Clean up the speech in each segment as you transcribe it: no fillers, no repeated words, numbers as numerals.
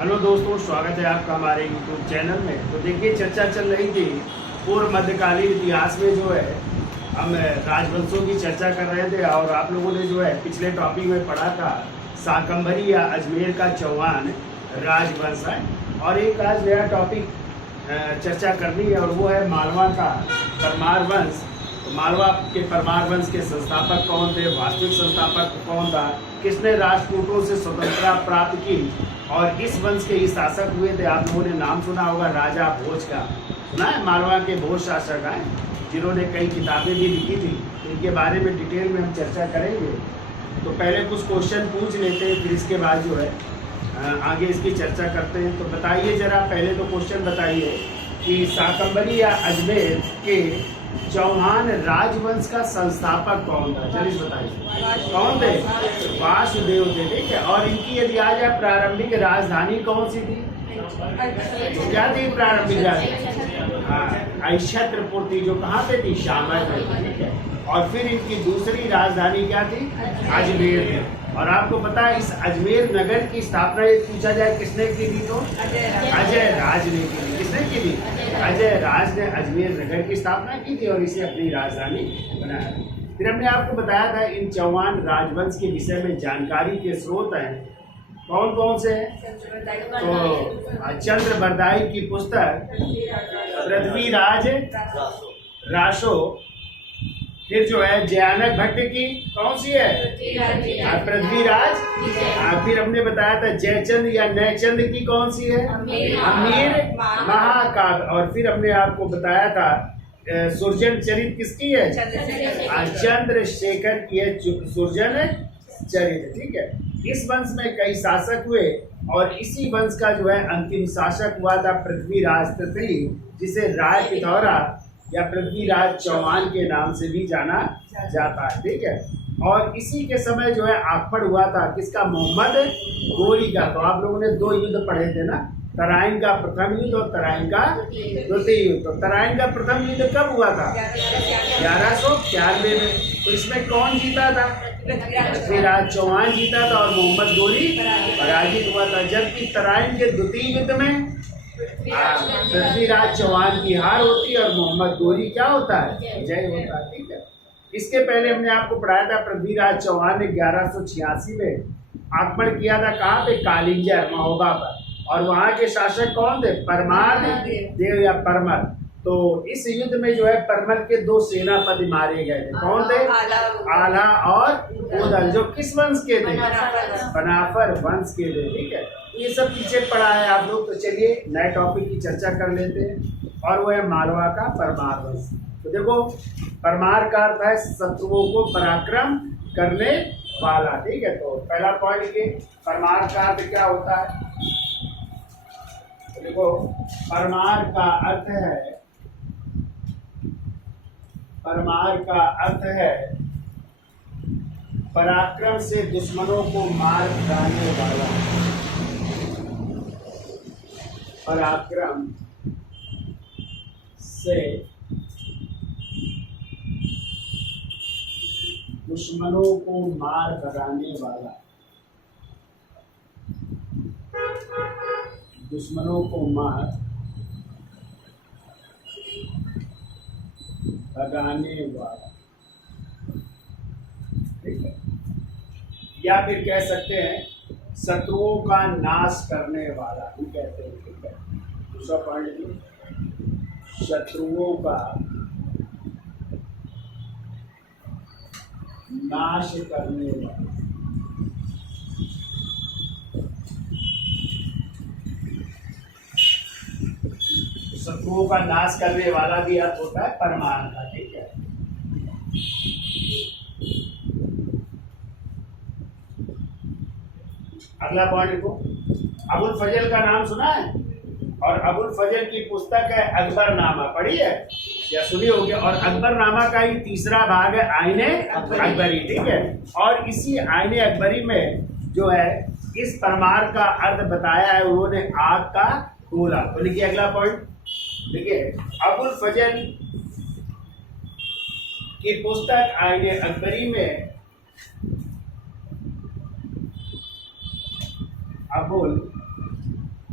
Hello दोस्तों, स्वागत है आपका हमारे YouTube चैनल में। तो देखिए, चर्चा चल रही थी पूर्व मध्यकालीन इतिहास में जो है हम राजवंशों की चर्चा कर रहे थे। और आप लोगों ने जो है पिछले टॉपिक में पढ़ा था शाकंभरी या अजमेर का चौहान राजवंश है। और एक आज नया टॉपिक चर्चा करनी है और वो है मालवा का परमार वंश। तो मालवा के परमार वंश के संस्थापक कौन थे, वास्तविक संस्थापक कौन था, किसने राजपूतों से स्वतंत्रता प्राप्त की और इस वंश के ही शासक हुए थे। आप लोगों ने नाम सुना होगा राजा भोज का, सुना है? मालवा के भोज शासक हैं जिन्होंने कई किताबें भी लिखी थी। इनके बारे में डिटेल में हम चर्चा करेंगे। तो पहले कुछ क्वेश्चन पूछ लेते हैं, फिर इसके बाद जो है आगे इसकी चर्चा करते हैं। तो बताइए जरा, पहले तो क्वेश्चन बताइए कि शाकंभरी या अजमेर के चौहान राजवंश का संस्थापक कौन था? जल्दी बताइए, कौन थे? वासुदेव थे, ठीक है। और इनकी यदि आ जाए प्रारंभिक राजधानी कौन सी थी? क्या थी प्रारंभिक राजधानी? हाँ, छत्रपुर थी, जो कहाँ पे थी? शामल में, ठीक है। और फिर इनकी दूसरी राजधानी क्या थी? अजमेर थी। और आपको पता है इस अजमेर नगर की स्थापना पूछा जाए किसने की थी? तो अजय राज ने की थी। किसने की थी? अजय राज ने अजमेर नगर की स्थापना की थी और इसे अपनी राजधानी बनाया। फिर हमने आपको बताया था इन चौहान राजवंश के विषय में जानकारी के स्रोत हैं कौन कौन से हैं? तो चंद्र बरदाई की पुस्तक पृथ्वीराज रासो, फिर जो है जयानक भट्ट की कौन सी है? पृथ्वीराज। फिर हमने बताया था जयचंद या नयचंद की कौन सी है? अमीर महाकाव्य। और फिर हमने आपको बताया था सुरजन चरित किसकी है? चंद्रशेखर की है सुरजन चरित, ठीक है। इस वंश में कई शासक हुए और इसी वंश का जो है अंतिम शासक हुआ था पृथ्वीराज तृतीय, जिसे राय पिथौरा या पृथ्वीराज चौहान के नाम से भी जाना जाता है, ठीक है। और इसी के समय जो है आखड़ हुआ था किसका? मोहम्मद गोरी का। तो आप लोगों ने दो युद्ध पढ़े थे ना, तराइन का प्रथम युद्ध और तराइन का द्वितीय युद्ध। तो तराइन का प्रथम युद्ध कब हुआ था? 1191 में। तो इसमें कौन जीता था? पृथ्वीराज चौहान जीता था और मोहम्मद गोरी पराजित हुआ था। जबकि तराइन के द्वितीय युद्ध में पृथ्वीराज चौहान की हार होती है और मोहम्मद गोरी क्या होता है? जय होता है, ठीक है। इसके पहले हमने आपको पढ़ाया था पृथ्वीराज चौहान ने 1186 में आक्रमण किया था। कहाँ पे? कालिंजर महोबा पर। और वहाँ के शासक कौन थे? परमार देव या परमल। तो इस युद्ध में जो है परमल के दो सेनापति मारे गए थे। कौन थे? आला और उदल, जो किस वंश के थे? बनाफर वंश के थे, ठीक है। ये सब पीछे पड़ा है आप लोग। तो चलिए नए टॉपिक की चर्चा कर लेते हैं और वो है मालवा का परमार वंश। तो देखो, परमार का अर्थ है शत्रुओं को पराक्रम करने वाला, ठीक है। तो पहला पॉइंट ये परमार का अर्थ क्या होता है? तो देखो, परमार का अर्थ है पराक्रम से दुश्मनों को मार गिराने वाला। पराक्रम से दुश्मनों को मार भगाने वाला। दुश्मनों को मार भगाने वाला, ठीक है। या फिर कह सकते हैं शत्रुओं का नाश करने वाला भी कहते हैं, ठीक है। दूसरा पॉइंट, शत्रुओं का नाश करने वाला। शत्रुओं का नाश करने वाला भी अर्थ होता है परमार का, ठीक है। अगला पॉइंट को, अबुल फजल का नाम सुना है? और अबुल फजल की पुस्तक है अकबरनामा, पढ़ी है या सुनी होगी। और अकबरनामा का ही तीसरा भाग है आईने अकबरी, ठीक है। और इसी आईने अकबरी में जो है इस परमार का अर्थ बताया है उन्होंने आग का गोला। तो लिखिए अगला पॉइंट, देखिए अबुल फजल की पुस्तक आईने अकबरी में अबुल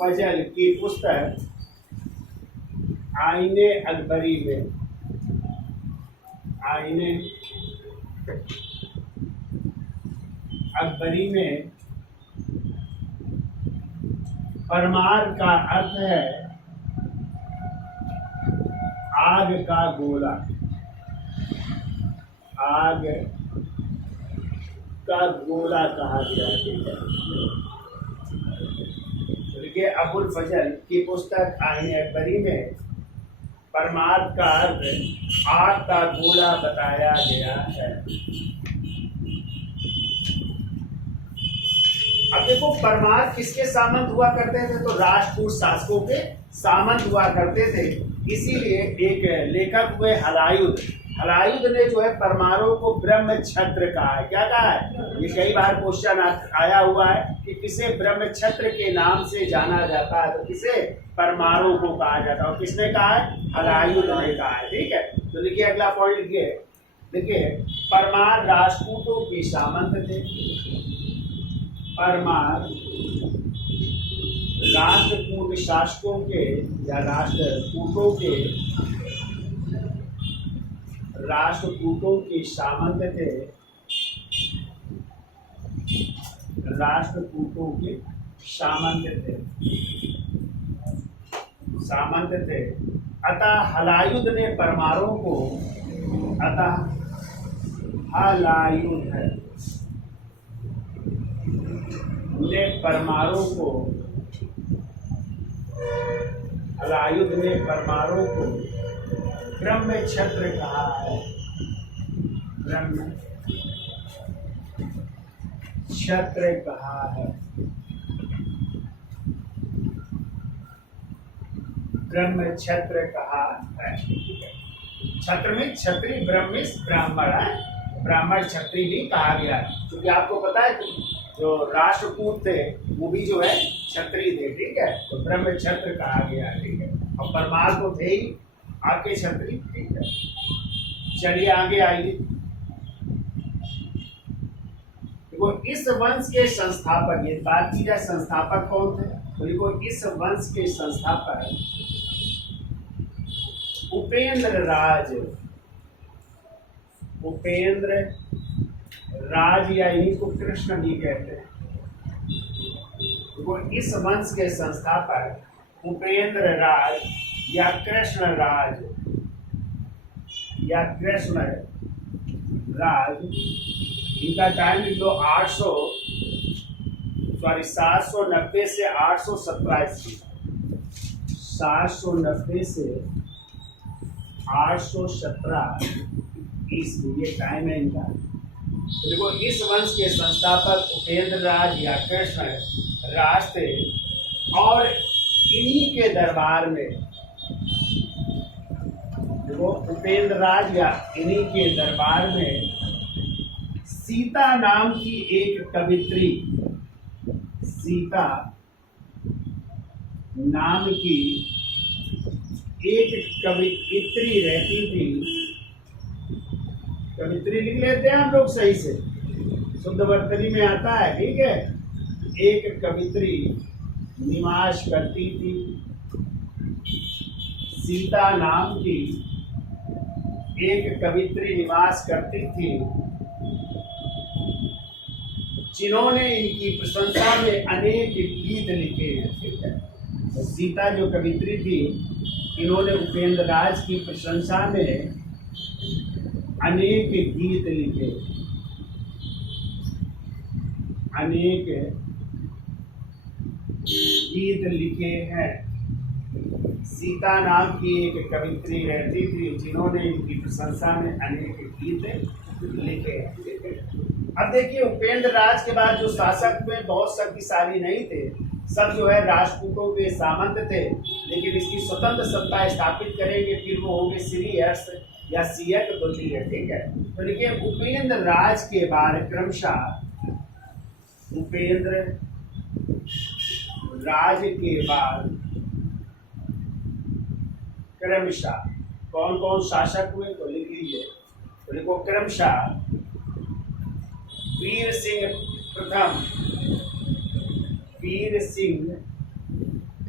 फजल की पुस्तक आईने अकबरी में, आईने अकबरी में परमार का अर्थ है आग का गोला, आग का गोला कहा गया है। देखिए अबुल फजल की पुस्तक आईने अकबरी में परमार्थ का अर्थ आग का गोला बताया गया है। अब देखो परमार्थ किसके सामंत हुआ करते थे? तो राजपूत शासकों के सामंत हुआ करते थे। इसीलिए एक लेखक हुए हलायुध, हलायुध ने जो है परमारों को ब्रह्म छत्र कहा है। क्या कहा है? ये कई बार क्वेश्चन आया हुआ है कि किसे ब्रह्म छत्र के नाम से जाना जाता है, तो किसे परमारों को कहा जाता है, और किसने कहा है? हलायुध ने कहा है। ठीक है, तो देखिए अगला पॉइंट लिखिए। देखिए परमार राजपूतों के सामंत थे। परमार राष्ट्रकूट शासकों के या राष्ट्रकूटों के सामंत थे, राष्ट्रकूटों के सामंत थे। अतः हलायुध ने परमारों को, अतः हलायुध ने परमारों को, हलायुध ने परमारों को ब्रह्म छत्र कहा है। ब्रह्म छत्र कहा है। ब्रह्म छत्र कहा है। छत्र में क्षत्रिय, ब्रह्मिश ब्राह्मण है, ब्राह्मण क्षत्रिय भी कहा गया है। क्योंकि आपको पता है कि जो राष्ट्रकूट थे वो भी जो है क्षत्रिय थे। ठीक है, तो ब्रह्म छत्र कहा गया है। ठीक है, और परमार तो थे ही आपके क्षत्रिय। ठीक है, चलिए आगे आइए। देखो इस वंश के संस्थापक, ये बात की जाए संस्थापक कौन थे, तो देखो इस वंश के संस्थापक उपेंद्र राज, उपेंद्र राज या इन्हीं को कृष्ण भी कहते हैं। वो इस वंश के संस्थापक उपेंद्र राज या कृष्ण राज, या कृष्ण राज, इनका टाइम लिख लो 790 से 817 790 से 817 ईस्वी, ये टाइम है इनका। तो देखो इस वंश के संस्थापक उपेंद्र राज या कृष्ण राज थे, और इन्हीं के दरबार में, देखो उपेंद्र राज या इन्हीं के दरबार में सीता नाम की एक कवित्री, सीता नाम की एक कवित्री रहती थी। कवित्री लिख लेते हैं हम लोग सही से, शुद्ध वर्तनी में आता है। ठीक है, एक कवित्री निवास करती थी, सीता नाम की एक कवित्री निवास करती थी, जिन्होंने इनकी प्रशंसा में अनेक गीत लिखे। ठीक है, तो सीता जो कवित्री थी, इन्होंने उपेंद्र राज की प्रशंसा में अनेक गीत लिखे, अनेक गीत लिखे हैं। सीता नाम की एक कवित्री रहती थी, जिन्होंने इनकी प्रशंसा में अनेक गीत लिखे हैं। अब देखिए उपेंद्र राज के बाद जो शासक में बहुत शक्तिशाली नहीं थे, सब जो है राजपूतों के सामंत थे, लेकिन इसकी स्वतंत्र सत्ता स्थापित करेंगे फिर वो होंगे श्री हर्ष या सियक द्वितीय। ठीक है, तो देखिए उपेंद्र राज के बाद क्रमशः, उपेंद्र राज के बाद क्रमशः कौन कौन शासक हुए, तो लिख लीजिए। तो देखो क्रमशः वीर सिंह प्रथम, वीर सिंह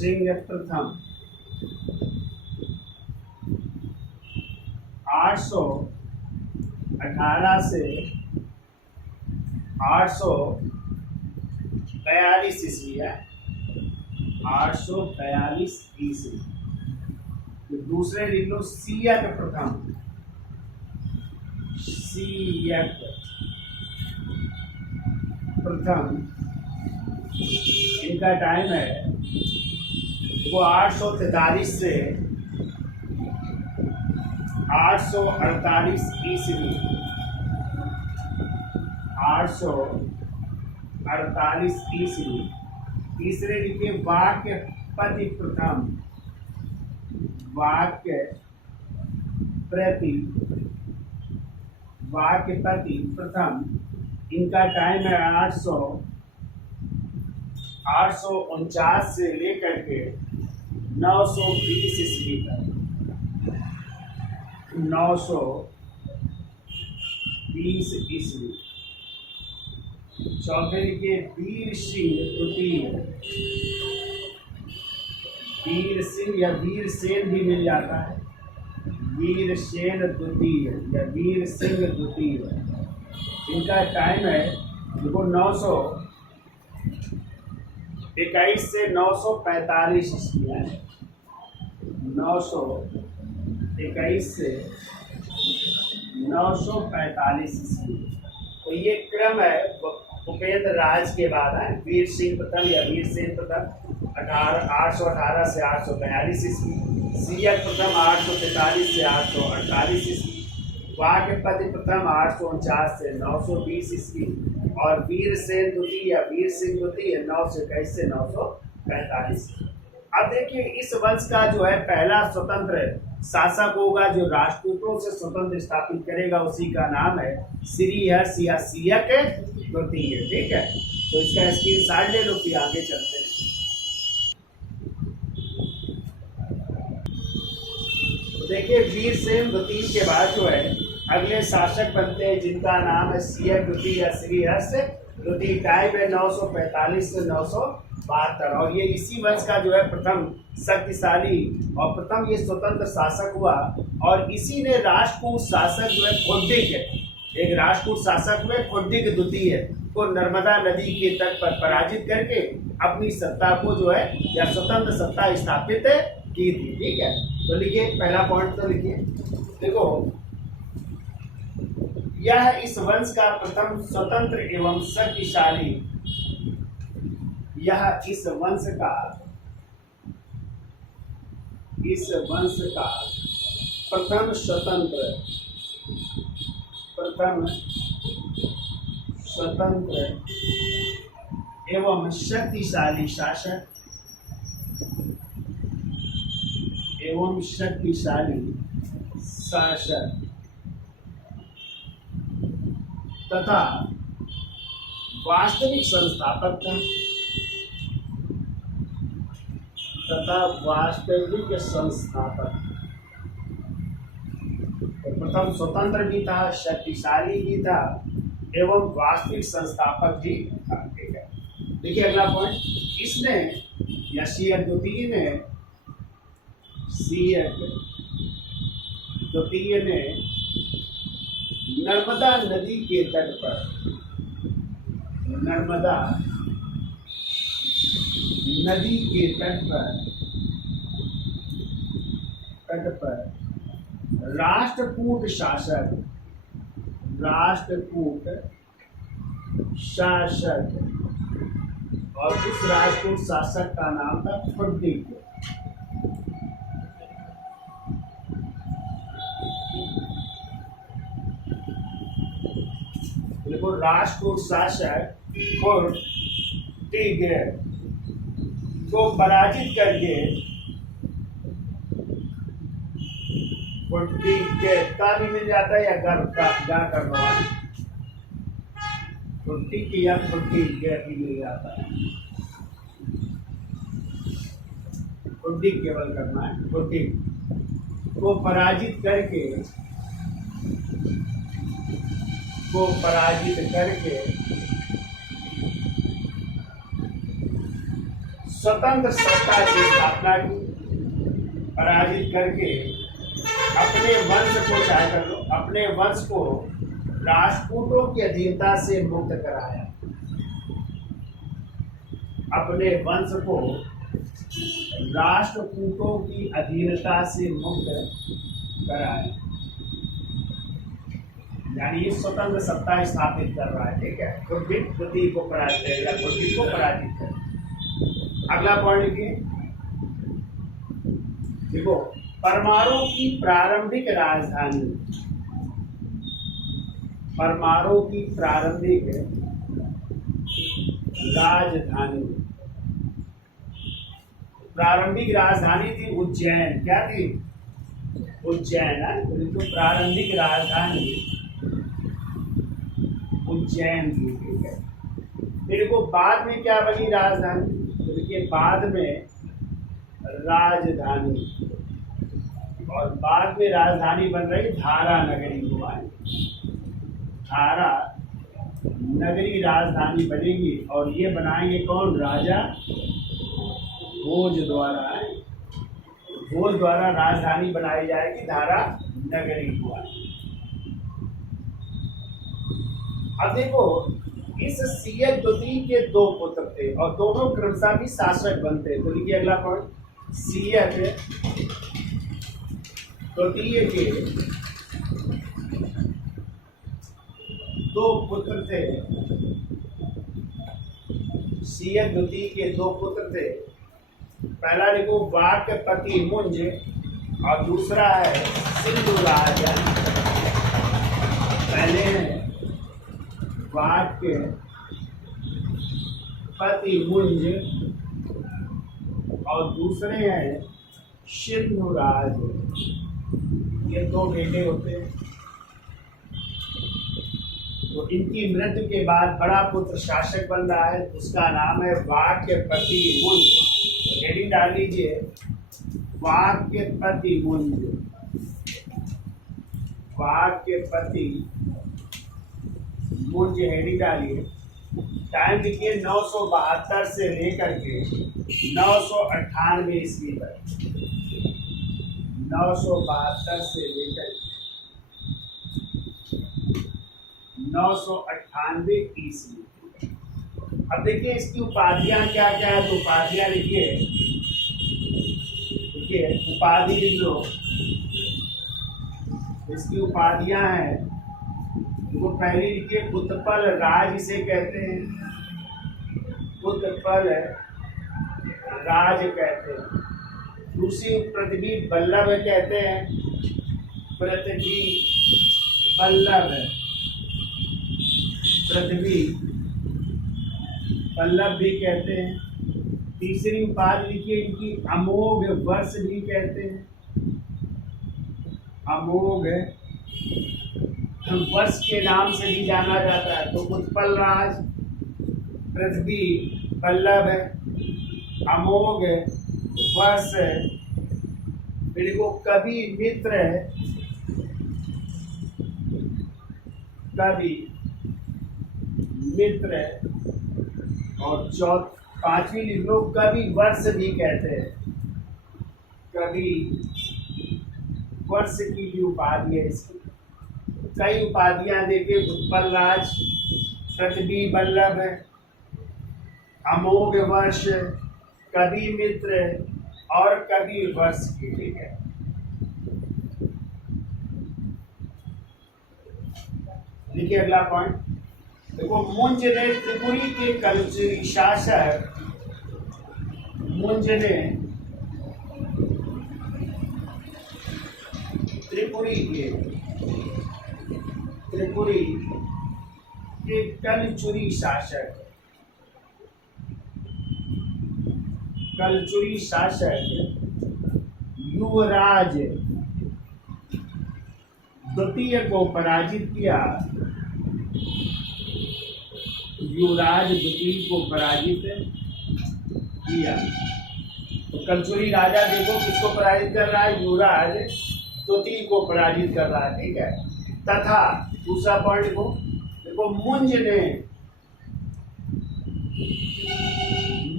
सिंह प्रथम 818 से 842 ईस्वी है, 842 ईस्वी। तो दूसरे लिख लो सियक प्रथम, सियक प्रथम, इनका टाइम है वो 843 से 848 ईस्वी, 848 ईस्वी। तीसरे लिखिए वाक्यपति प्रथम, वाक्यपति प्रथम, इनका टाइम है 849 से लेकर के 920 ईस्वी तक, 920 ईस्वी। चौथे लिखिए वीर सिंह द्वितीय, वीर सिंह या वीर सेन भी मिल जाता है, वीर सेन द्वितीय या वीर सिंह द्वितीय। इनका टाइम है देखो 921 से 945 ईस्वी है, 921 से 945 ईस्वी। तो ये क्रम है उपेंद्र राज के बाद है, वीर सिंह प्रथम या वीर सेन प्रथम 818 से 842 ईस्वी, सियक प्रथम 843 से 848 ईस्वी, वाक्यपति प्रथम 849 से 920 ईस्वी, और वीर सेन द्वितीय या वीर सिंह द्वितीय 921 से 945। अब देखिए इस वंश का जो है पहला स्वतंत्र शासक होगा जो राजपूतों से स्वतंत्र स्थापित करेगा, उसी का नाम है श्रीहर्ष या सियक द्वितीय। ठीक है, तो इसका स्क्रीनशॉट ले लो, फिर आगे चलते हैं। तो देखिए वीर सेन द्वितीय के बाद जो है अगले शासक बनते हैं जिनका नाम है सियक द्वितीय या श्रीहर्ष द्वितीय। टाइम है 945 से 972, और ये इसी वंश का जो है प्रथम शक्तिशाली और प्रथम ये स्वतंत्र शासक हुआ। और इसी ने राष्ट्रकूट शासक जो है खोडिक, एक राष्ट्रकूट शासक हुए खोडिक द्वितीय को नर्मदा नदी के तट पर पराजित करके अपनी सत्ता को जो है या स्वतंत्र सत्ता स्थापित की थी। ठीक है, तो लिखिए पहला पॉइंट तो लिखिए, देखो यह इस वंश का प्रथम स्वतंत्र एवं शक्तिशाली, यह इस वंश का प्रथम स्वतंत्र एवं शक्तिशाली शासक तथा वास्तविक संस्थापक था, तो प्रथम स्वतंत्र भी था, शक्तिशाली भी था एवं वास्तविक संस्थापक भी था। ठीक है, देखिए अगला पॉइंट, इसने या सियक द्वितीय ने नर्मदा नदी के तट पर राष्ट्रकूट शासक और उस राष्ट्रकूट शासक का नाम था खोडिक। देखो राष्ट्रकूट शासक खोडिक को पराजित करके का भी मिल जाता है या गा करना है, या भी मिल जाता है, केवल करना है। को पराजित करके स्वतंत्र सत्ता की स्थापना की, पराजित करके अपने वंश को चाहे कर लो, अपने वंश को राजपूतों की अधीनता से मुक्त कराया, अपने वंश को राष्ट्रकूटों की अधीनता से मुक्त कराया, यानी ये स्वतंत्र सत्ता स्थापित कर रहा है। ठीक है, द्वितीय को पराजित करेगा, द्वितीय को पराजित करेगा। अगला पॉइंट लिखिए, देखो परमाणु की प्रारंभिक राजधानी, परमाणु की प्रारंभिक राजधानी, प्रारंभिक राजधानी थी उज्जैन। क्या थी? उज्जैन है, तो प्रारंभिक राजधानी उज्जैन थी। ठीक है, फिर को बाद में क्या बनी राजधानी? तो देखिए बाद में राजधानी, और बाद में राजधानी बन रही धारा नगरी घुमाई, धारा नगरी राजधानी बनेगी, और ये बनाएंगे कौन? राजा भोज द्वारा। भोज द्वारा राजधानी बनाई जाएगी धारा नगरी घुमाई। अब देखो इस सीएच द्वितीय के दो पुत्र थे और दोनों क्रमशः भी शासक बनते। तो लिखिए अगला पॉइंट, सीएच द्वितीय के दो पुत्र थे, सीएच द्वितीय के दो पुत्र थे। पहला लिखो वाक्यपति मुंज और दूसरा है सिंधुराज। पहले है वाक्यपति मुंज और दूसरे हैं सिंधुराज। ये दो बेटे होते हैं। तो इनकी मृत्यु के बाद बड़ा पुत्र शासक बन रहा है, उसका नाम है वाक्यपति मुंज। हेडिंग डाल लीजिए वाक्यपति मुंज, वाक्यपति मुंज हेडिंग डालिए। टाइम लिखिए 972 से लेकर के 998 ईस्वी तक, 972 से लेकर 998 ईस्वी। अब देखिए इसकी उपाधियां क्या क्या है, तो उपाधियां लिखिए, देखिए उपाधि लिख लो। इसकी उपाधियां हैं, तो पहली लिखिए उत्पल राज इसे कहते हैं, उत्पल राज कहते हैं। दूसरी पृथ्वी बल्लभ कहते हैं, पृथ्वी बल्लभ, पृथ्वी बल्लभ भी कहते हैं। तीसरी उपाधि लिखिए इनकी अमोघ वर्ष भी कहते हैं, अमोघ वर्ष के नाम से भी जाना जाता है। तो उत्पल राज, पृथ्वी बल्लभ, अमोघ वर्ष, फिर को कवि मित्र, कवि मित्र, और पांचवी लिख लो कवि वर्ष भी कहते हैं, कवि वर्ष की भी उपाधि है इसकी। कई उपाधियां देखिए, उत्पल राज, पृथ्वी बल्लभ, अमोघ वर्ष, कवि मित्र और कवि वर्ष की। ठीक है, देखिए अगला पॉइंट, देखो मुंज ने त्रिपुरी के कलचुरी शासक, मुंज ने त्रिपुरी के कलचुरी शासक, कलचुरी शासक युवराज द्वितीय को पराजित किया, युवराज द्वितीय को पराजित किया। तो कलचुरी राजा देखो किसको पराजित कर रहा है? युवराज द्वितीय को पराजित कर रहा है। ठीक है, तथा दूसरा पॉइंट को देखो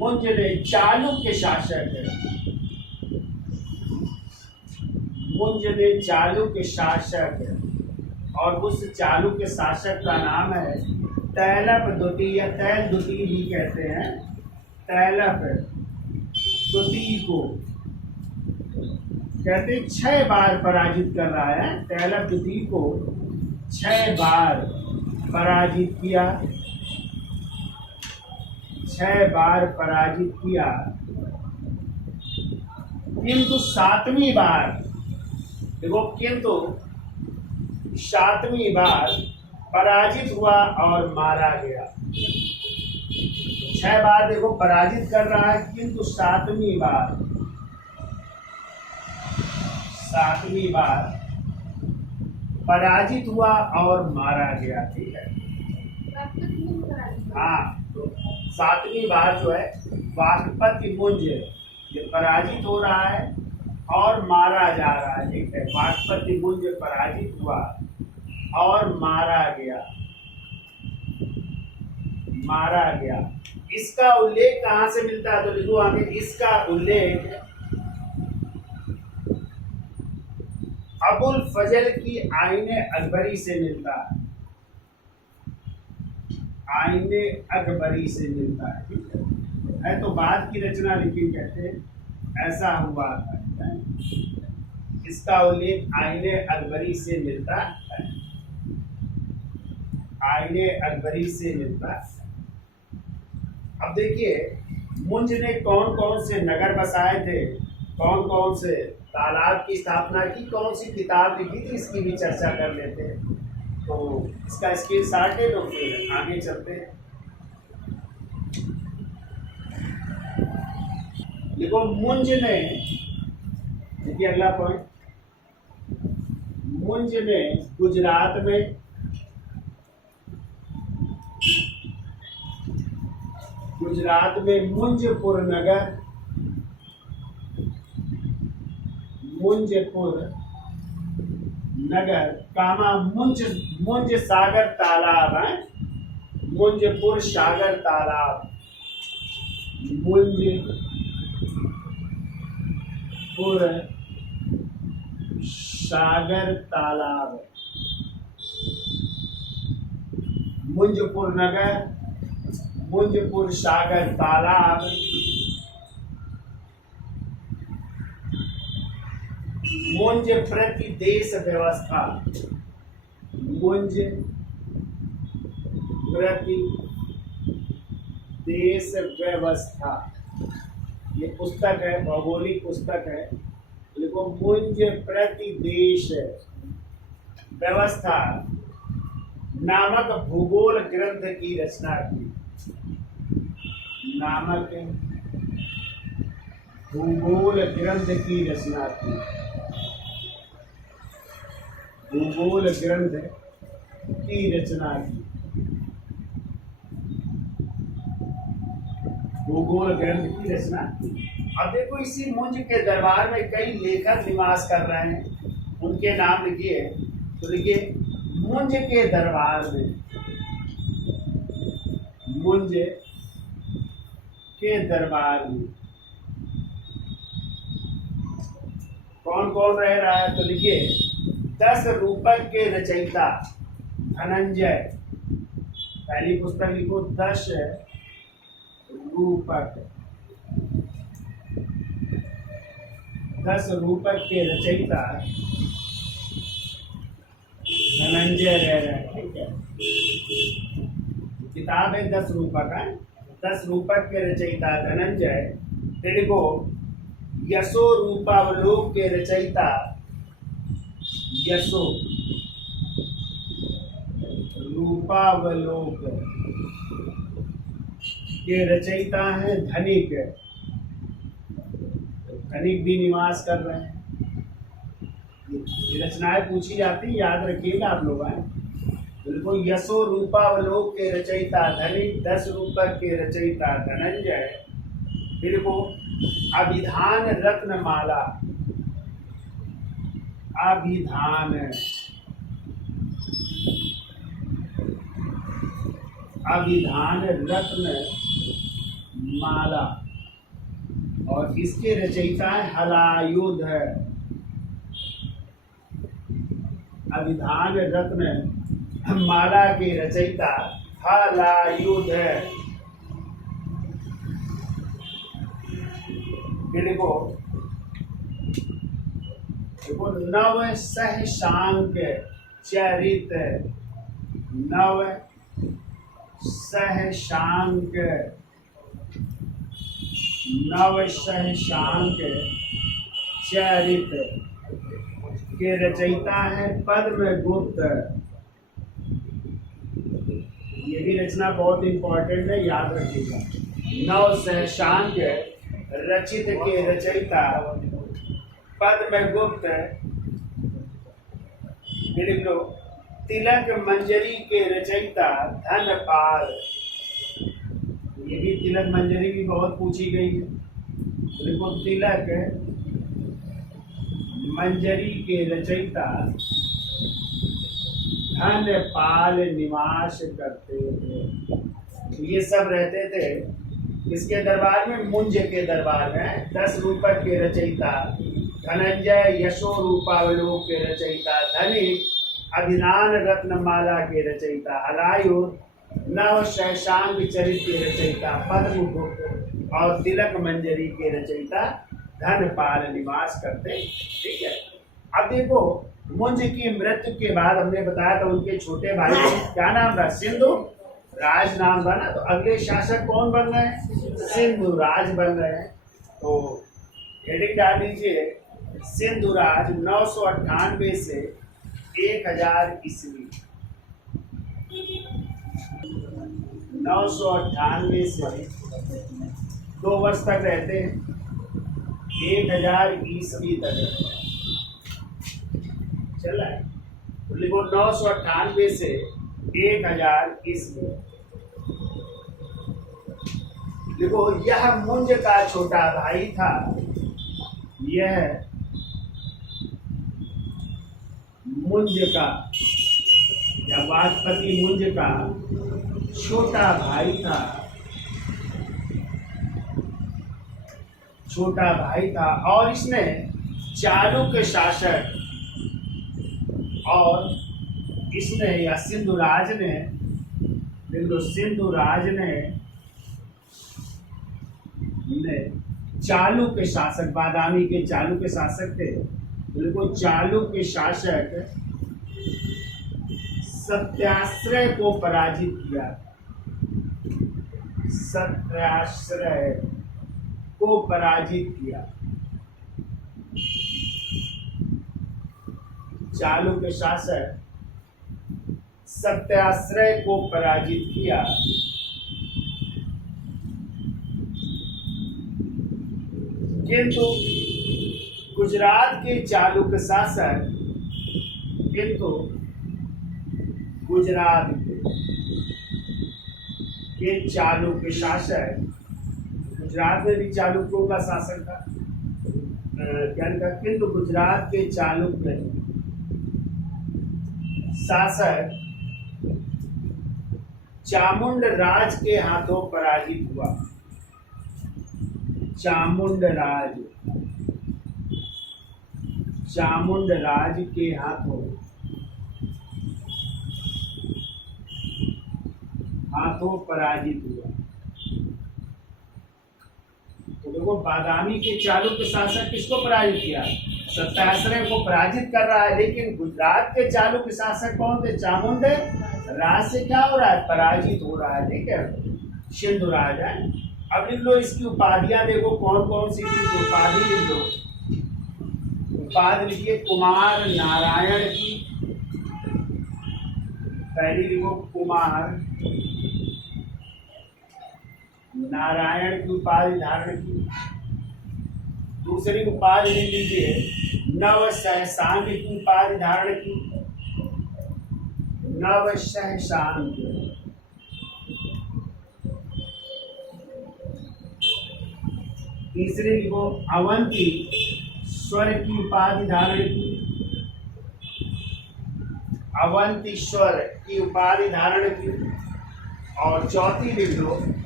मुंजने चालुक्य शासक है, मुंजने चालुक्य शासक है, और उस चालुक्य शासक का नाम है तैलप द्वितीय, तैल द्वितीय भी कहते हैं। तैलप द्वितीय को कहते 6 बार पराजित कर रहा है। तैलप द्वितीय को 6 बार पराजित किया, 6 बार पराजित किया, किंतु 7वीं बार देखो, किंतु 7वीं बार पराजित हुआ और मारा गया। 6 बार देखो पराजित कर रहा है, किंतु 7वीं बार पराजित हुआ और मारा गया। ठीक है, हाँ, तो 7वीं बार जो है वाक्पति मुंज ये पराजित हो रहा है और मारा जा रहा है। ठीक है, वाक्पति मुंज पराजित हुआ और मारा गया, मारा गया। इसका उल्लेख कहाँ से मिलता है? तो लिखो आगे, इसका उल्लेख अबुल फजल की आईने अकबरी से मिलता है, आईने अकबरी से मिलता है। ठीक है, तो बाद की रचना, लेकिन कहते हैं ऐसा हुआ था। इसका उल्लेख आईने अकबरी से मिलता है, आईने अकबरी से मिलता है। अब देखिए, मुंज ने कौन कौन से नगर बसाए थे, कौन कौन से तालाब की स्थापना की, कौन सी किताब लिखी थी, इसकी भी चर्चा कर लेते हैं। तो इसका स्क्रीन शॉट है, तो फिर आगे चलते हैं। देखो, मुंज ने, देखिए अगला पॉइंट, मुंज ने गुजरात में मुंजपुर नगर, मुंजपुर नगर कामा मुंज सागर तालाब है, मुंजपुर सागर तालाब, मुंजपुर सागर तालाब, मुंजपुर नगर, मुंजपुर सागर तालाब, मुंज प्रति देश व्यवस्था, मुंज प्रति देश व्यवस्था, ये पुस्तक है, भौगोलिक पुस्तक है। देखो, मुंज प्रति देश व्यवस्था नामक भूगोल ग्रंथ की रचना की, नामक भूगोल ग्रंथ की रचना की, भूगोल ग्रंथ की रचना की, भूगोल ग्रंथ की रचना। अब देखो, इसी मुंज के दरबार में कई लेखक निवास कर रहे हैं, उनके नाम लिखिए। तो लिखिए, मुंज के दरबार में, मुंज के दरबार में कौन कौन रह रहा है? तो लिखिए, 10 रूपक के रचयिता धनंजय, पहली पुस्तक लिखो 10 रूपक, 10 रूपक के रचयिता धनंजय रह रहे हैं। ठीक है, किताब है 10 रूपक है, 10 रूपक के रचयिता धनंजय। फिर देखो, यशो रूपावलोक के रचयिता, यशो रूपावलोक के रचयिता हैं धनिक, धनिक भी निवास कर रहे हैं। ये रचनाएं पूछी जाती, याद रखिएगा आप लोग। बिल्कुल, यशो रूपावलोक के रचयिता धनिक, 10 रूपक के रचयिता धनंजय। फिर वो अभिधान रत्नमाला, अभिधान रत्न माला, और इसके रचयिता है हलायुध है। अभिधान रत्न माला के रचयिता हलायुध है। देखो नव सहशांक चरित, नव सहशांक, नव सहशांक चरित के रचयिता है पद्मगुप्त। ये भी रचना बहुत इंपॉर्टेंट है, याद रखिएगा। नव सहशांक रचित के रचयिता पद्मगुप्त। लिख लो तिलक मंजरी के रचयिता धनपाल। ये भी तिलक मंजरी भी बहुत पूछी गई है। देखो तिलक मंजरी के रचयिता धनपाल निवास करते थे। ये सब रहते थे इसके दरबार में, मुंज के दरबार में। 10 रूपक के रचयिता धनंजय, यशो रूपावलोक के रचयिता धनिक, अभिधान रत्नमाला के रचयिता हलायुध, नव सहशांक चरित के रचयिता पद्मगुप्त और तिलक मंजरी के रचयिता धनपाल निवास करते। ठीक है। अब देखो मुंज की मृत्यु के बाद हमने बताया था उनके छोटे भाई क्या नाम था, सिंधु राज नाम था ना। तो अगले शासक कौन बन रहे हैं, सिंधु राज बन रहे हैं। तो हेडिंग डाल दीजिए सिंधुराज 998 से 1000 ईस्वी। 998 से 2 वर्ष तक रहते हैं, 1000 ईस्वी तक चला है। तो लिखो 998 से 1000 ईस्वी। देखो यह मुंज का छोटा भाई था। यह मुंज का या वाजपति मुंज का छोटा भाई था, छोटा भाई था। और इसने चालुक्य शासक और इसने या सिंधुराज ने, देखो सिंधुराज ने चालुक्य शासक, बादामी के चालुक्य शासक थे। देखो चालुक्य शासक सत्याश्रय को पराजित किया, सत्याश्रय को पराजित किया। चालुक्य शासक सत्याश्रय को पराजित किया। किंतु गुजरात के चालुक्य शासक, किंतु गुजरात के चालुक्य शासक, गुजरात में भी चालुक्यों का शासक था, किंतु गुजरात के चालुक्य शासक चामुंड राज के हाथों पराजित हुआ। चामुंड राज, चामुंड राज के हाथों पराजित हुआ। तो देखो बादामी के चालुक्य शासक किसको पराजित किया, सत्याश्रय को पराजित कर रहा है। लेकिन गुजरात के चालुक्य शासक कौन थे, चामुंड राज से क्या हो रहा है, पराजित हो रहा है। ठीक है, सिंधुराज है। अब लिख लो इसकी उपाधियां, देखो कौन कौन सी थी। उपाधि लिख लो, उपाधि लिखिए कुमार नारायण की। पहली लिखो कुमार नारायण की उपाधि धारण की। दूसरी उपाधि लिख लीजिए नव सहसांग की उपाधि धारण की, नव सहसांग। तीसरी लिखो अवंती स्वर की उपाधि धारण की, अवंती स्वर की उपाधि धारण की। और चौथी लिख लो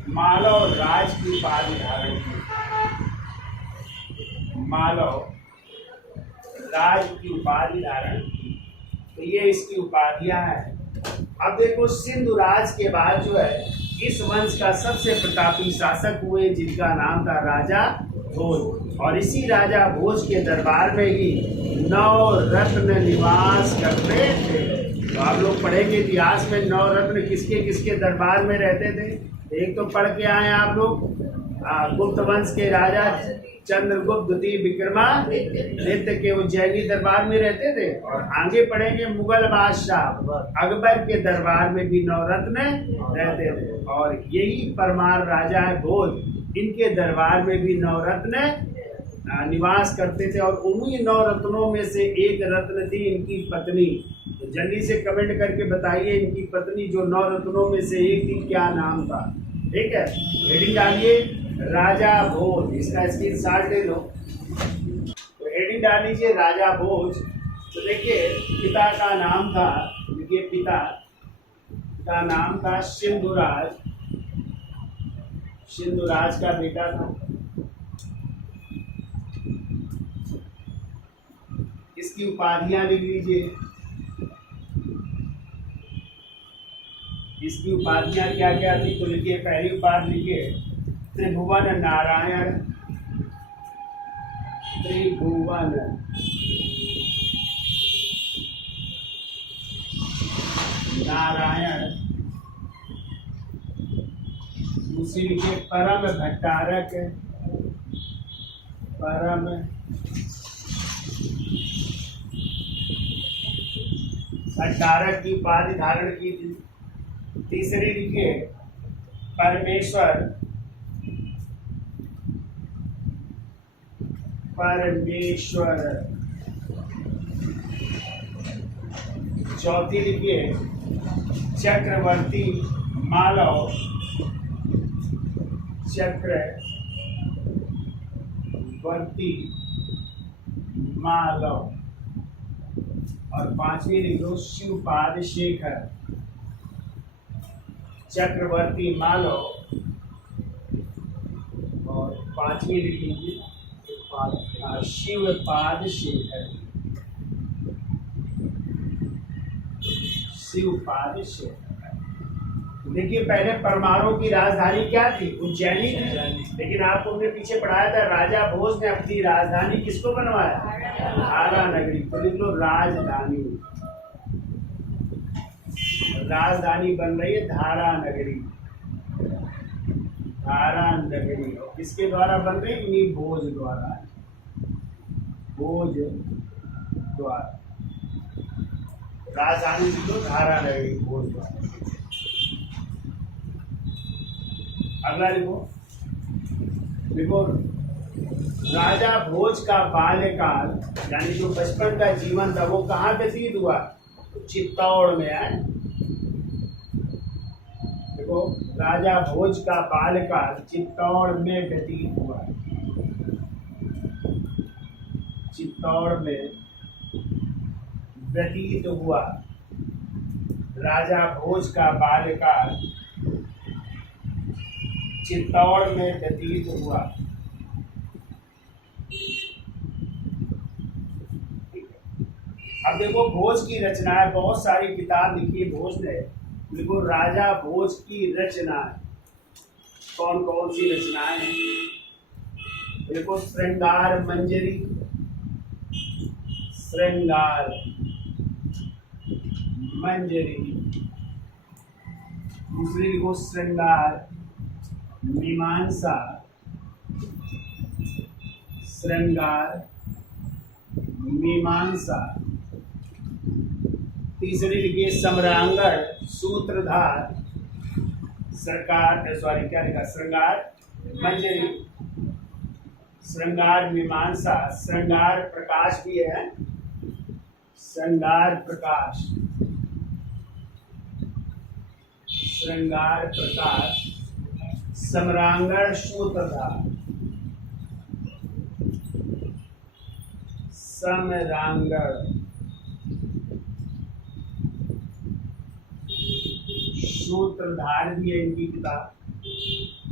मालव राज की उपाधि धारण की। मालव राज की उपाधि धारण की, तो ये इसकी उपाधियां हैं। अब देखो सिंधु राज के बाद जो है इस वंश का सबसे प्रतापी शासक हुए जिनका नाम था राजा भोज, और इसी राजा भोज के दरबार में ही नौ रत्न निवास करते थे। तो आप लोग पढ़ेंगे इतिहास में नौ रत्न किसके किसके दरबार में रहते थे। एक तो पढ़ के आए आप लोग, गुप्त वंश के राजा चंद्रगुप्त द्वितीय विक्रमादित्य के उज्जैनी दरबार में रहते थे, और आगे पढ़ेंगे मुगल बादशाह अकबर के दरबार में भी नवरत्न रहते थे, और यही परमार राजा है भोज, इनके दरबार में भी नवरत्न निवास करते थे। और उन्हीं नौ रत्नों में से एक रत्न थी इनकी पत्नी। तो जल्दी से कमेंट करके बताइए इनकी पत्नी जो नौ रत्नों में से एक थी क्या नाम था। ठीक है, हेडिंग डालिए राजा भोज, इसका स्क्रीनशॉट ले लो। तो हेडिंग डाल लीजिए राजा भोज। तो देखिए पिता का नाम था, देखिए पिता का नाम था सिंधुराज, सिंधुराज का बेटा था। इसकी उपाधियां लिख लीजिए। इसकी उपाधियां क्या क्या थी, तो लिखिए पहली उपाधि लिखिए त्रिभुवन नारायण, त्रिभुवन नारायण। दूसरी लिखिए परम भट्टारक, परम भट्टारक की उपाधि धारण की थी। तीसरी लिखिए परमेश्वर, परमेश्वर। चौथी लिखिए चक्रवर्ती मालव, चक्रवर्ती मालव। और पांचवी लिख लो शिवपाद शेखर, चक्रवर्ती मालव। और पांचवी लिख लीजिए शिवपाद शेखर, शिवपाद शेखर। देखिए पहले परमारों की राजधानी क्या थी, उज्जैनी थी, लेकिन आपको हमने पीछे पढ़ाया था राजा भोज ने अपनी राजधानी किसको बनवाया, धारा नगरी। तो लिख लो राजधानी, राजधानी बन रही है धारा नगरी, धारा नगरी। किसके द्वारा बन रही, इन्हीं भोज द्वारा, भोज द्वारा राजधानी लिख लो धारा नगरी, भोज द्वारा। अगला लिखो, देखो राजा भोज का बाल्यकाल यानी जो बचपन का जीवन था वो कहाँ व्यतीत हुआ, चित्तौड़ में है। देखो राजा भोज का बाल्यकाल चित्तौड़ में व्यतीत हुआ, चित्तौड़ में व्यतीत हुआ। राजा भोज का बाल्यकाल चित्तौड़ में व्यतीत हुआ। अब देखो भोज की रचनाएं, बहुत सारी किताब लिखी भोज ने। देखो राजा भोज की रचनाएं कौन कौन सी रचनाएं हैं, देखो श्रृंगार मंजरी, श्रृंगार मंजरी। दूसरी लिखो श्रृंगार मीमांसा, श्रृंगार मीमांसा। तीसरी लिखिए सम्रांगण सूत्रधार, क्या लिखा, श्रृंगार मंजरी, श्रृंगार मीमांसा। श्रृंगार प्रकाश भी है, श्रृंगार प्रकाश, श्रृंगार प्रकाश। सम्रांगण सूत्रधार, सम्रांगण सूत्रधार भी है इनकी किताब।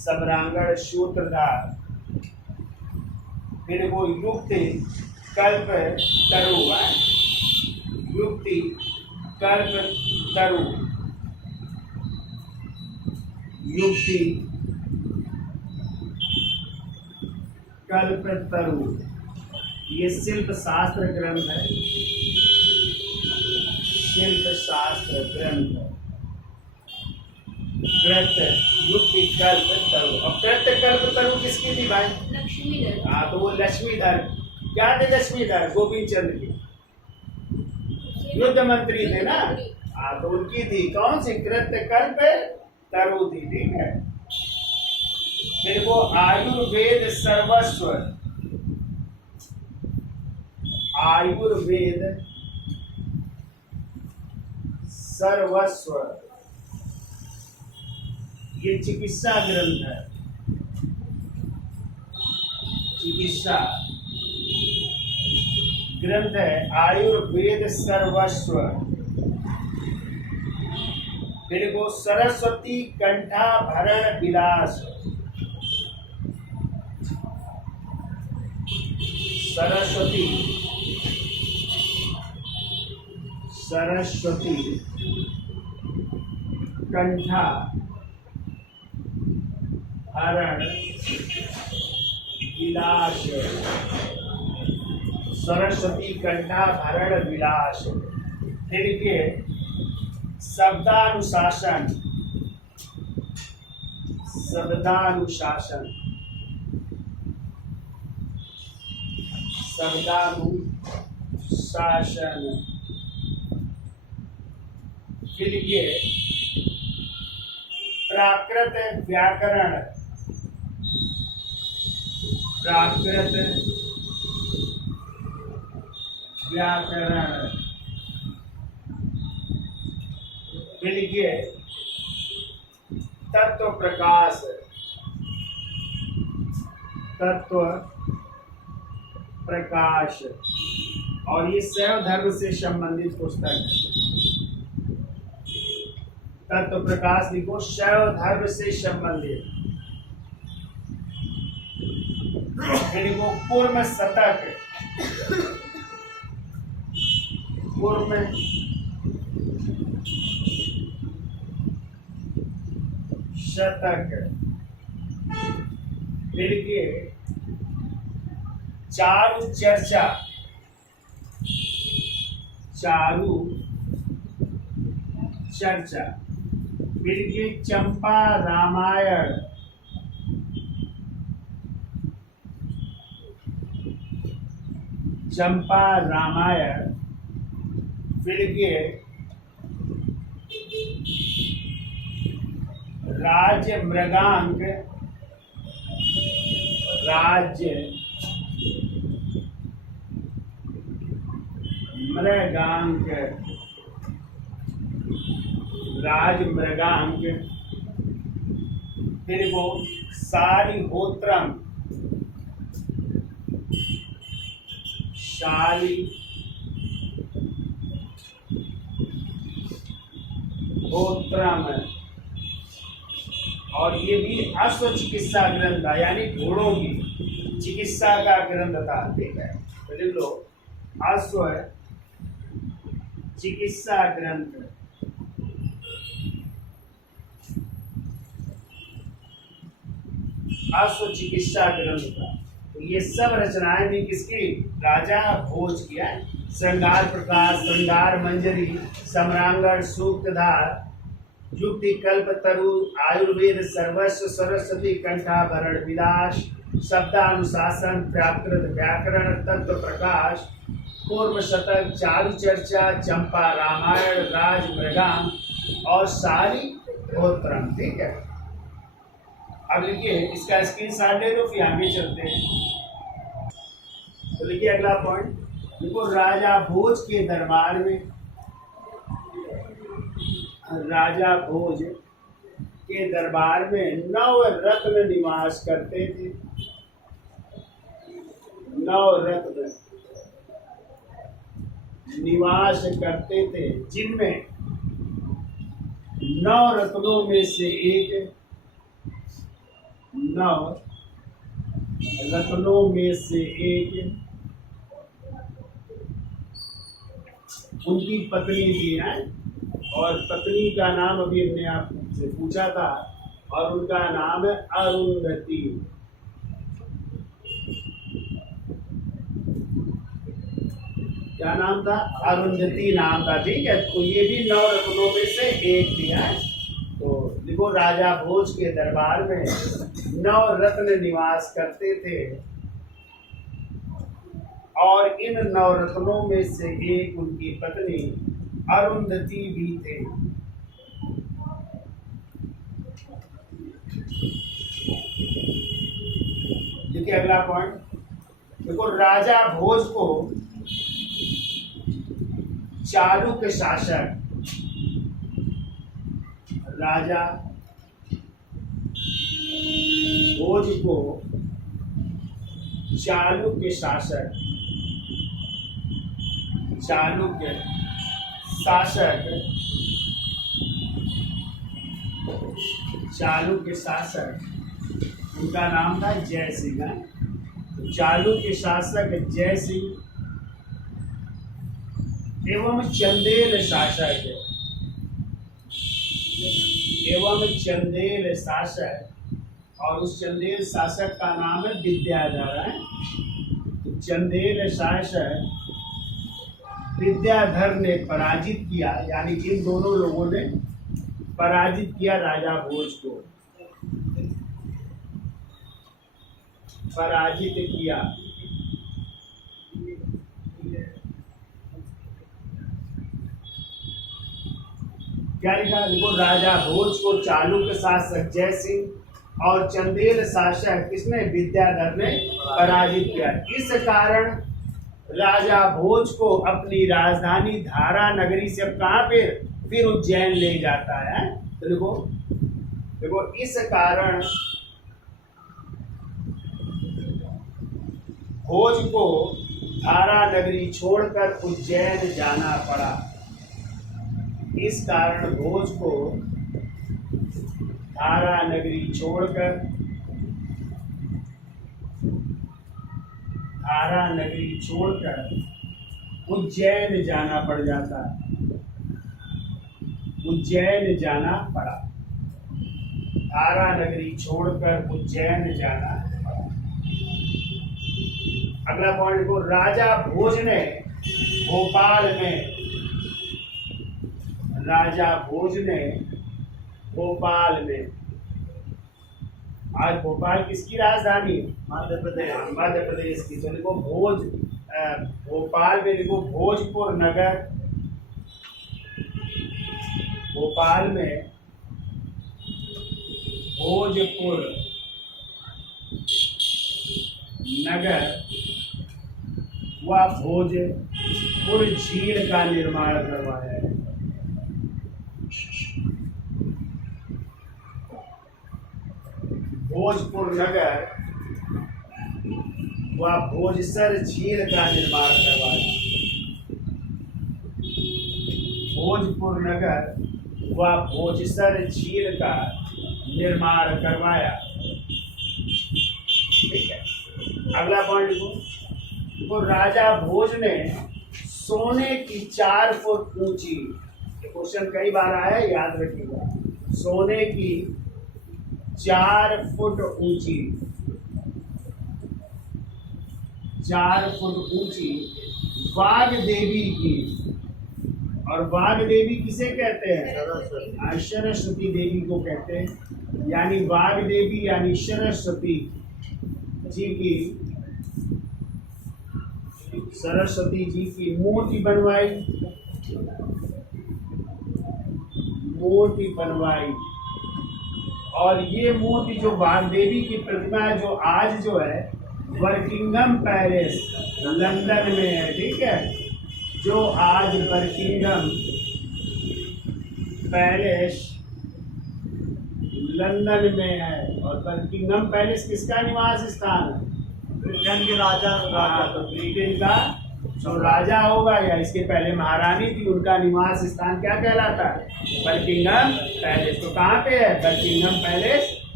सम्रांगण सूत्रधार, फिर वो युक्ति कल्प तरु, युक्ति कल्प तरु, युक्ति कल्प तरु, ये शिल्प शास्त्र ग्रंथ है, शिल्प शास्त्र ग्रंथ, कृत युक्ति कल्प तरु। अब कृत कल्प तरु किसकी थी भाई? लक्ष्मीधर। हाँ, तो वो लक्ष्मीधर, क्या थे लक्ष्मीधर? गोविंद चंद्र की युद्ध मंत्री थे ना। हाँ, तो उनकी थी कौन सी? कृत कल्प तरु थी, ठीक है। फिर वो आयुर्वेद सर्वस्व, आयुर्वेद सर्वस्व, ये चिकित्सा ग्रंथ है, चिकित्सा ग्रंथ है, आयुर्वेद सर्वस्व। फिर वो सरस्वती कंठाभरण विलास, सरस्वती, सरस्वती कंठा भरण विलास, सरस्वती कंठा भरण विलास। फिर के शब्दानुशासन, शब्दानुशासन, शब्दानुशासन। फिर ये प्राकृत व्याकरण, प्राकृत व्याकरण। फिर ये तत्व प्रकाश, तत्व प्रकाश, और ये शैव धर्म से संबंधित पुस्तक है। तत्व प्रकाश लिखो, शैव धर्म से संबंधित। फिर वो पूर्व शतक, पूर्व शतक। फिर के चारु चर्चा, चारु चर्चा। फिर के चंपा रामायण, चंपा रामायण। फिर के राज्य मृगांक, राज्य मृगांक, राज मृगांक। फिर वो शालिहोत्रम, शालिहोत्रम। और ये भी अश्व चिकित्सा ग्रंथ था, यानी घोड़ों की चिकित्सा का ग्रंथ था, ठीक है। तो लिख लो, अश्व चिकित्सा ग्रंथ, अश्व चिकित्सा ग्रंथ था। तो ये सब रचनाएं भी किसकी? राजा भोज की है। श्रृंगार प्रकाश, श्रृंगार मंजरी, सम्रांगण सूक्तधार, युक्ति कल्प तरु, आयुर्वेद सर्वस्व, सरस्वती कंठाभरण विलास, शब्दानुशासन, प्राकृत व्याकरण, तत्व प्रकाश, पूर्व शतक, चारु चर्चा, चंपा रामायण, राज मृगांक और शालिहोत्रम, ठीक है। अब लिखिए, इसका स्क्रीनशॉट ले लो, फिर आगे चलते हैं। तो लिखिए अगला पॉइंट, देखो राजा भोज के दरबार में, राजा भोज के दरबार में 9 रत्न निवास करते थे। 9 रत्न निवास करते थे, जिनमें 9 रत्नों में से एक नव रत्नों में से एक उनकी पत्नी थी है, और पत्नी का नाम अभी हमने आपसे पूछा था, और उनका नाम है अरुंधति। क्या नाम था? अरुंधति नाम था। ठीक है, तो ये भी 9 रत्नों में से एक थी है। तो देखो, राजा भोज के दरबार में 9 रत्न निवास करते थे, और इन 9 रत्नों में से एक उनकी पत्नी अरुंधति भी थे। देखिए अगला पॉइंट, देखो राजा भोज को चालुक्य शासक, राजा भोज को चालुक्य शासक, चालुक्य शासक, चालुक्य शासक, उनका नाम था जय सिंह। चालुक्य शासक जय सिंह एवं चंदेल शासक, एवं चंदेल शासक, और उस चंदेल शासक का नाम है विद्याधर है। चंदेल शासक विद्याधर ने पराजित किया, यानी इन दोनों लोगों ने पराजित किया राजा भोज को, पराजित किया। क्या लिखा? देखो, राजा भोज को चालुक्य शासक जय सिंह और चंदेल शासक किसने? विद्याधर ने पराजित किया। इस कारण राजा भोज को अपनी राजधानी धारा नगरी से अब कहाँ पे फिर उज्जैन ले जाता है। तो देखो देखो, इस कारण भोज को धारा नगरी छोड़कर उज्जैन जाना पड़ा। इस कारण भोज को धारा नगरी छोड़कर, धारा नगरी छोड़कर उज्जैन जाना पड़ जाता, उज्जैन जाना पड़ा। धारा नगरी छोड़कर उज्जैन जाना पड़ा। अगला पॉइंट को, राजा भोज ने भोपाल में, राजा भोज ने भोपाल में, आज भोपाल किसकी राजधानी? मध्य प्रदेश, मध्य प्रदेश की। तो देखो भोज, भोपाल में देखो भोजपुर नगर, भोपाल में भोजपुर नगर व भोजपुर झील का निर्माण करवाया है। भोजपुर नगर व भोजसर झील का निर्माण करवाया। भोजपुर नगर व भोजसर झील का निर्माण करवाया। ठीक है, अगला पॉइंट को, राजा भोज ने सोने की 4 फुट ऊंची, क्वेश्चन कई बार आया है, याद रखिएगा, सोने की 4 फुट ऊंची, 4 फुट ऊंची वाघ देवी की, और वाघ देवी किसे कहते हैं? सरस्वती देवी को कहते हैं। यानी वाघ देवी यानी सरस्वती जी की, सरस्वती जी की मूर्ति बनवाई, मूर्ति बनवाई। और ये मूर्ति जो वाघ देवी की प्रतिमा है, जो आज जो है बर्किंघम पैलेस लंदन में है। ठीक है, जो आज बर्किंघम पैलेस लंदन में है। और बर्किंघम पैलेस किसका निवास स्थान है? ब्रिटेन के राजा, तो ब्रिटेन का जो राजा होगा या इसके पहले महारानी थी, उनका निवास स्थान क्या कहलाता है? Buckingham palace. तो कहाँ पे है? बर्किंघम पैलेस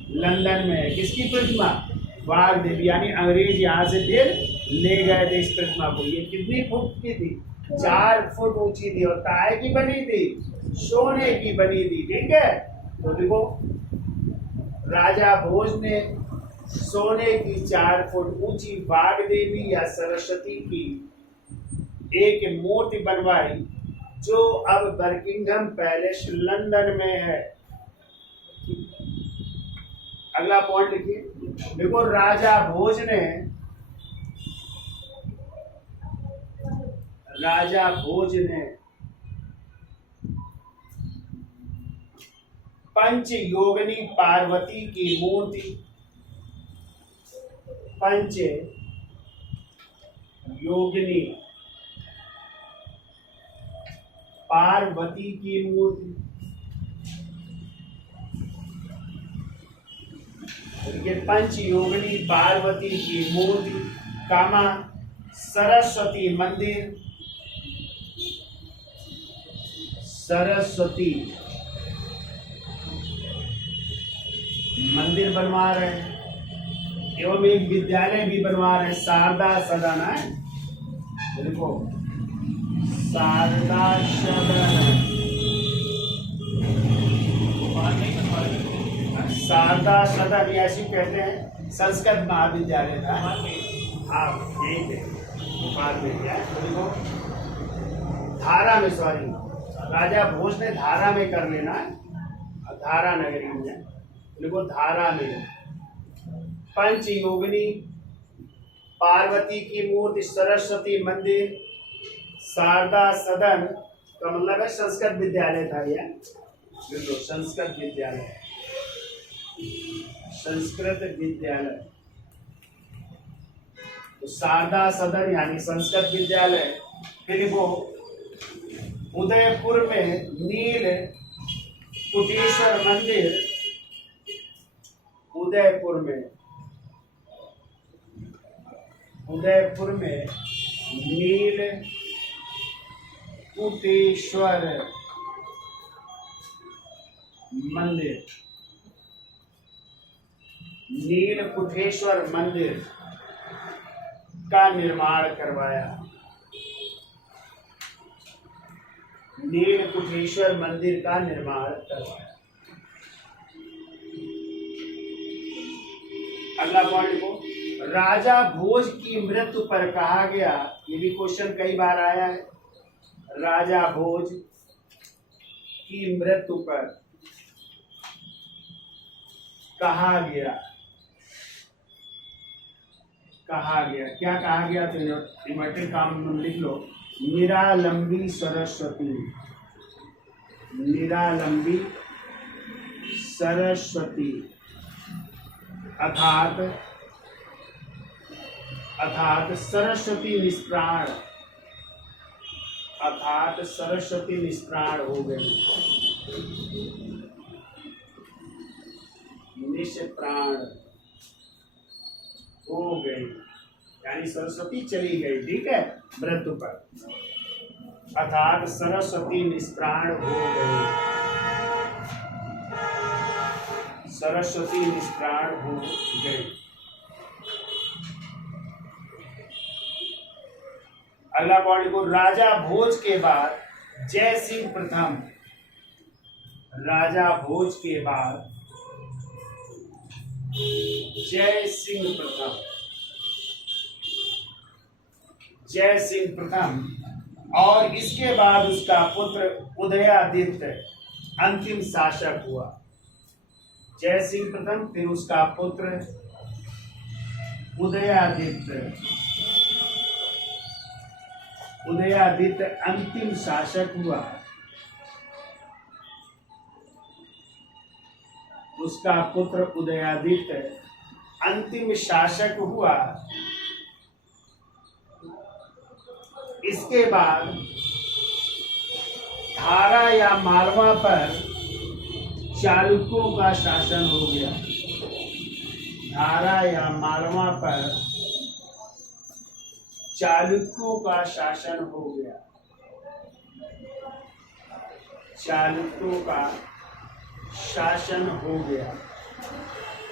लंदन में है। किसकी प्रतिमा? वाघ देवी। यानी अंग्रेज यहाँ से फिर ले गए थे इस प्रतिमा को। ये कितनी फुट की थी? 4 फुट ऊंची थी और काहे की बनी थी? सोने की बनी थी। ठीक है, तो देखो राजा भोज ने सोने की 4 फुट ऊंची वाघ देवी या सरस्वती की एक मूर्ति बनवाई, जो अब बकिंघम पैलेस लंदन में है। अगला पॉइंट लिखिए। देखो राजा भोज ने पंच योगिनी पार्वती की मूर्ति, पंच योगिनी पार्वती की मूर्ति, पंच योगिनी पार्वती की मूर्ति, कामा सरस्वती मंदिर, सरस्वती मंदिर बनवा रहे हैं एवं एक विद्यालय भी बनवा रहे हैं, शारदा सदन है। देखो शारदा सदन, शारदा सदन ऐसी कहते हैं। संस्कृत महाविद्यालय था। आप यही थे भोपाल में क्या? तो देखो धारा में, सॉरी राजा भोज ने धारा में कर लेना है, धारा नगरी में। देखो धारा में पंच योगिनी पार्वती की मूर्ति, सरस्वती मंदिर, शारदा सदन का मतलब है संस्कृत विद्यालय था यह। देखो संस्कृत विद्यालय, संस्कृत विद्यालय, तो शारदा सदन यानी संस्कृत विद्यालय। फिर वो उदयपुर में नील कुटेश्वर मंदिर, उदयपुर में नील कुटेश्वर मंदिर, नीलकुठेश्वर मंदिर का निर्माण करवाया। नीलकुठेश्वर मंदिर का निर्माण करवाया। अगला पॉइंट को, राजा भोज की मृत्यु पर कहा गया, ये भी क्वेश्चन कई बार आया है। राजा भोज की मृत्यु पर कहा गया, क्या कहा गया? तो इन्वर्टेड काम में लिख लो, निरालंबी सरस्वती, निरालंबी सरस्वती, अर्थात सरस्वती निष्प्राण, अर्थात सरस्वती निष्प्राण हो गई, निष्प्राण हो गई, यानी सरस्वती चली गई। ठीक है, मृत्यु पर, अर्थात सरस्वती निष्प्राण हो गई, सरस्वती निष्प्राण हो गई। अगला पॉइंट को, राजा भोज के बाद जय सिंह प्रथम, राजा भोज के बाद जय सिंह प्रथम, जय सिंह प्रथम और इसके बाद उसका पुत्र उदयादित्य अंतिम शासक हुआ। जय सिंह प्रथम, फिर उसका पुत्र उदयादित्य अंतिम शासक हुआ। उसका पुत्र उदयादित्य अंतिम शासक हुआ। इसके बाद धारा या मालवा पर चालुक्यों का शासन हो गया। धारा या मालवा पर चालुक्यों का शासन हो गया। चालुक्यों का शासन हो गया।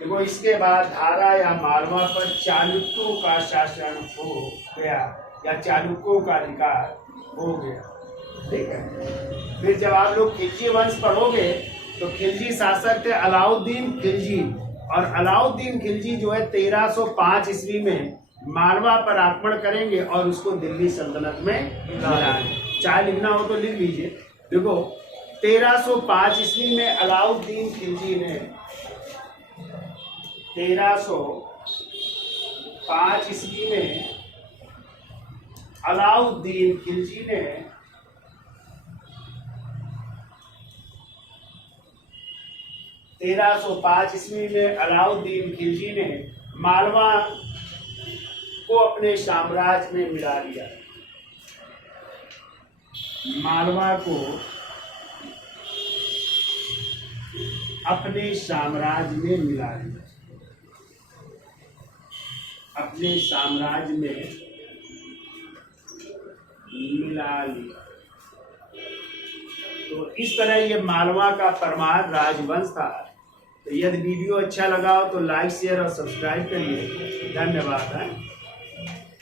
देखो इसके बाद धारा या मालवा पर चालुक्यों का शासन हो गया या चालुक्यों का अधिकार हो गया। ठीक है। फिर जब आप लोग खिलजी वंश पढ़ोगे तो खिलजी शासक थे अलाउद्दीन खिलजी, और अलाउद्दीन खिलजी जो है 1305 ईस्वी में मालवा पर आक्रमण करेंगे और उसको दिल्ली सल्तनत में मिलाएंगे। चाहे लिखना हो तो लिख लीजिए। देखो 1305 ईस्वी में अलाउद्दीन खिलजी ने 1305 ईस्वी में अलाउद्दीन खिलजी ने 1305 ईस्वी में अलाउद्दीन खिलजी ने मालवा को अपने साम्राज्य में मिला लिया। मालवा को अपने साम्राज्य में मिला लिया, अपने साम्राज्य में मिला लिया। तो इस तरह ये मालवा का परमार राजवंश था। तो यदि वीडियो अच्छा लगा हो तो लाइक शेयर और सब्सक्राइब करिए। धन्यवाद।